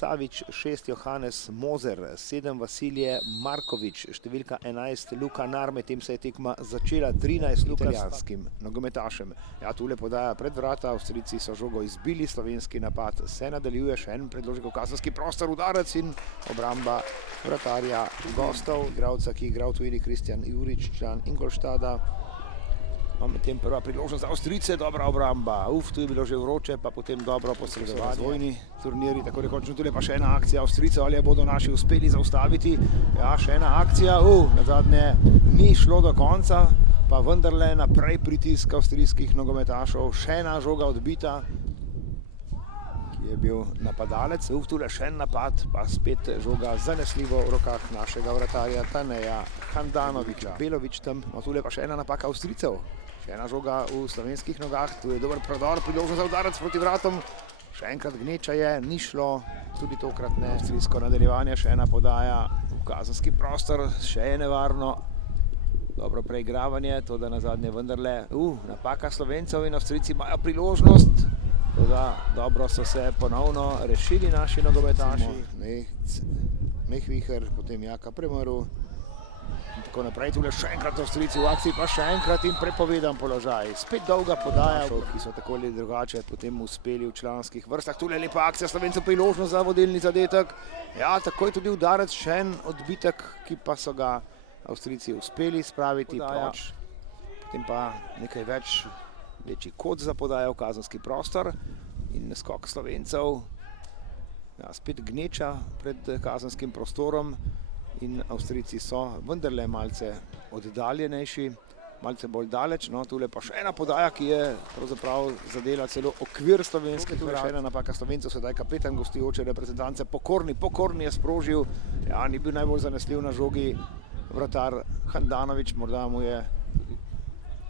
Savič, 6 Johannes Moser, 7 Vasilije Markovič, številka 11 Luka Nar, medtem se je tekma začela 13 italijanskim nogometašem. Ja, tule podaja pred vrata, Avstrijci so žogo izbili, slovenski napad se nadaljuje, še en predložek v kazenski prostor, udarec in obramba vratarja gostov, igralca, ki je igral tudi Kristjan Jurič, član Ingolštada. No, medtem prva priložnost za Avstrijce, dobra obramba. Tu je bilo že vroče, pa potem dobro posredovanje. Razvojni turniri, tako rekočno tudi pa še ena akcija Avstrijcev, ali je bodo naši uspeli zaustaviti. Ja, še ena akcija, nazadnje ni šlo do konca, pa vendarle naprej pritisk avstrijskih nogometašov. Še ena žoga odbita, ki je bil napadalec. Tule še en napad, pa spet žoga zanesljivo v rokah našega vratarja Taneja Handanoviča. Belovič tam, no tule pa še ena napaka Avstrijcev. Še ena žoga v slovenskih nogah, tu je dober prodor, priložnost za udarec proti vratom. Še enkrat gneča je, ni šlo, tudi tokrat ne. Avstrijsko nadaljevanje, še ena podaja v kazenski prostor, še je nevarno. Dobro preigravanje, to da nazadnje vendarle, napaka Slovencev in Avstrijci imajo priložnost. Toda dobro so se ponovno rešili naši nogometaši. Mehviher, potem Jaka Premrl. In tako naprej, tule še enkrat Avstrijci v akciji, pa še enkrat in prepovedan položaj. Spet dolga podaja, ki so tako ali drugače potem uspeli v članskih vrstah. Tule je lepa akcija Slovencev, priložnost za vodilni zadetek. Ja, tako je tudi udarec, še en odbitek, ki pa so ga Avstrijci uspeli spraviti proč. Potem pa nekaj večji kot za podajo v kazenski prostor in skok Slovencev. Ja, spet gneča pred kazenskim prostorom. In Avstrijci so vendarle malce oddaljenejši, malce bolj daleč. No, tule pa še ena podaja, ki je pravzaprav zadela celo okvir slovenske. Tule še ena napaka Slovencev, sedaj kapetan gostujoče reprezentance. Pokorni je sprožil. Ja, ni bil najbolj zanesljiv na žogi vratar Handanovič, morda mu je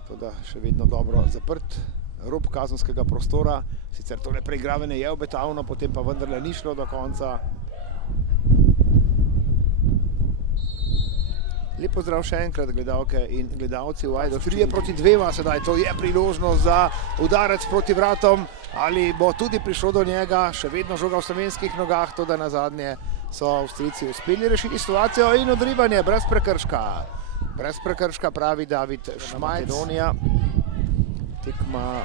toda še vedno dobro zaprt rob kazenskega prostora. Sicer tole preigravanje je obetavno, potem pa vendarle ni šlo do konca. Lep pozdrav še enkrat, gledalke in gledalci v Ajdovščini. 3-2 sedaj, to je priložnost za udarec proti vratom. Ali bo tudi prišlo do njega, še vedno žoga v slovenskih nogah, to da nazadnje so Avstrijci uspeli rešiti situacijo in odrivanje brez prekrška. Brez prekrška, pravi David Šmajc. Makedonija, tekma,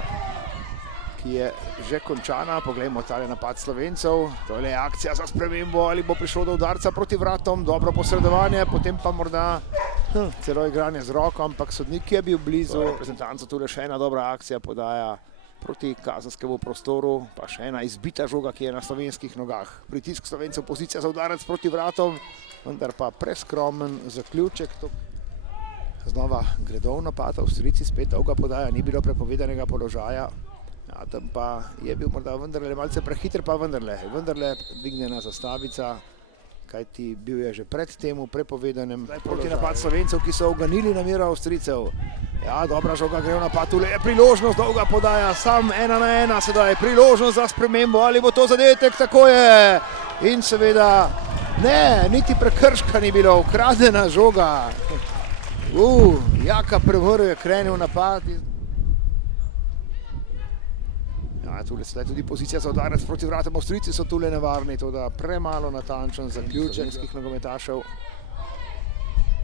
ki je že končana. Poglejmo tale napad Slovencev. Tole je akcija za spremembo, ali bo prišlo do udarca proti vratom. Dobro posredovanje, potem pa morda celo igranje z roko, ampak sodnik je bil blizu. Reprezentanca tule še ena dobra akcija podaja proti kazenskemu prostoru. Pa še ena izbita žoga, ki je na slovenskih nogah. Pritisk Slovencev, pozicija za udarec proti vratom, vendar pa preskromen zaključek. Znova gredo v napad, Avstrijci spet dolga podaja, ni bilo prepovedanega položaja. Ja, tam pa je bil morda vendarle malce prehiter, pa vendarle dvignjena zastavica, kajti bil je že pred temu prepovedanem proti napad Slovencev, ki so uganili namero Avstrijcev. Ja, dobra žoga gre v napad, tule je priložnost, dolga podaja, sam 1-1, sedaj priložnost za spremembo, ali bo to zadetek, tako je. In seveda, ne, niti prekrška ni bilo, ukradena žoga. Jaka Premrl je krenil napad. Tule sedaj tudi pozicija za udarec proti vratom. Avstrijci so tule nevarni, to da premalo natančen zaključek slovenskih nogometašev.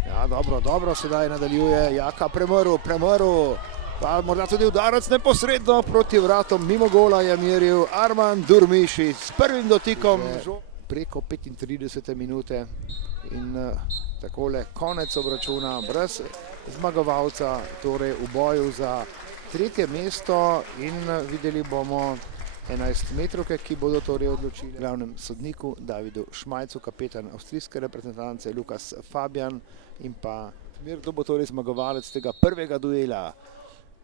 Ja, dobro sedaj nadaljuje Jaka Premrl, pa morda tudi udarec neposredno proti vratom. Mimo gola je meril Arman Durmiši s prvim dotikom. Preko 35 minute in takole konec obračuna brez zmagovalca, torej v boju za tretje mesto in videli bomo 11-metrovke, ki bodo torej odločili glavnem sodniku Davidu Šmajcu, kapetan avstrijske reprezentance Lukas Fabian in pa kdo bo torej zmagovalec tega prvega duela.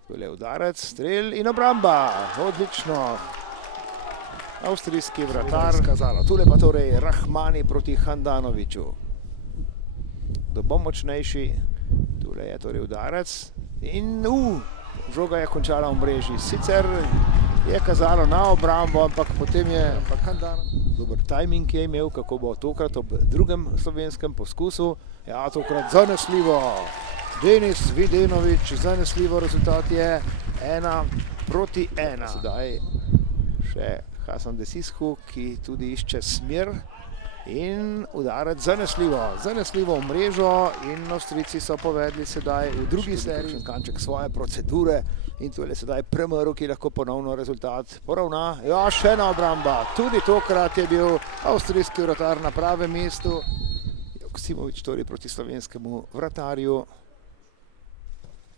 Tole je udarec, strel in obramba. Odlično. Avstrijski vratar skazalo. Tule pa torej Rahmani proti Handanoviču. Kdo bo močnejši? Tule je torej udarec in žoga je končala v mreži. Sicer je kazalo na obrambo, ampak potem je dober tajming je imel, kako bo tokrat ob drugem slovenskem poskusu. Ja, tokrat zanesljivo. Denis Videnovič, zanesljivo rezultat je 1-1. Sedaj še Hasan Desisku, ki tudi išče smer in udarec zanesljivo v mrežo in Avstrijci so povedli sedaj v drugi seriji. Kanček svoje procedure in tu je sedaj Premrl, ki lahko ponovno rezultat poravna. Ja, še ena obramba, tudi tokrat je bil avstrijski vratar na pravem mestu. Joksimović torej proti slovenskemu vratarju.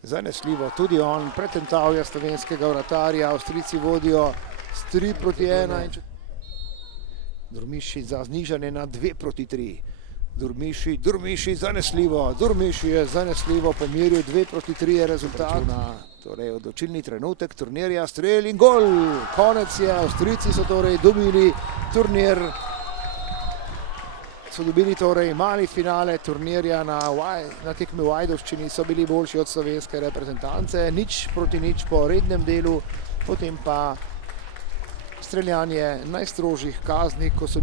Zanesljivo tudi on pretentavlja slovenskega vratarja, Avstrijci vodijo s 3-1. Durmiši za znižanje na 2-3. Durmiši zanesljivo. Durmiši je zanesljivo pomiril, 2-3 je rezultat. Torej odločilni trenutek turnirja, strel in gol. Konec je, Avstrijci so torej dobili turnir. So dobili torej mali finale turnirja na tekmi v Ajdovščini, so bili boljši od slovenske reprezentance. 0-0 po rednem delu, potem pa streljanje najstrožjih kazni, ko so